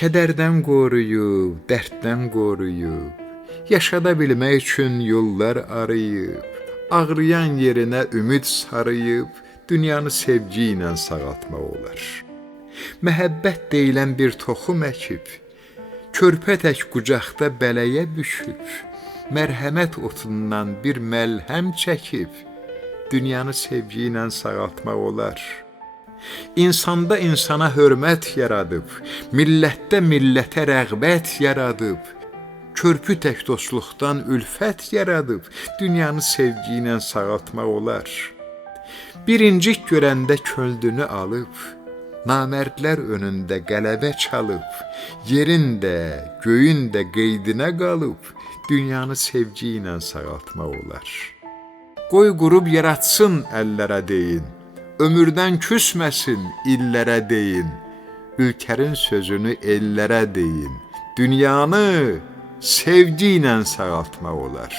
Kədərdən qoruyub, dərddən qoruyub, yaşada bilmək üçün yollar arayıb, ağrıyan yerinə ümid sarıyıb, dünyanı sevgi ilə sağaltmaq olar. Məhəbbət deyilən bir toxum əkib, körpə tək qucaqda bələyə büşüb, mərhəmət otundan bir məlhəm çəkib, dünyanı sevgi ilə sağaltmaq olar. İnsanda insana hörmət yaradıb, millətdə millətə rəğbət yaradıb, körpü tək dostluqdan ülfət yaradıb, dünyanı sevgi ilə sağaltmaq olar. Birincik görəndə könlünü alıb, namərdlər önündə qələbə çalıb, yerin də, göyün də qeydinə qalıb, dünyanı sevgi ilə sağaltmaq olar. Qoy qurub yaratsın əllərə deyin, ömürdən küsməsin illərə deyin, Ülkərin sözünü ellərə deyin, dünyanı sevgi ilə sağaltmaq olar.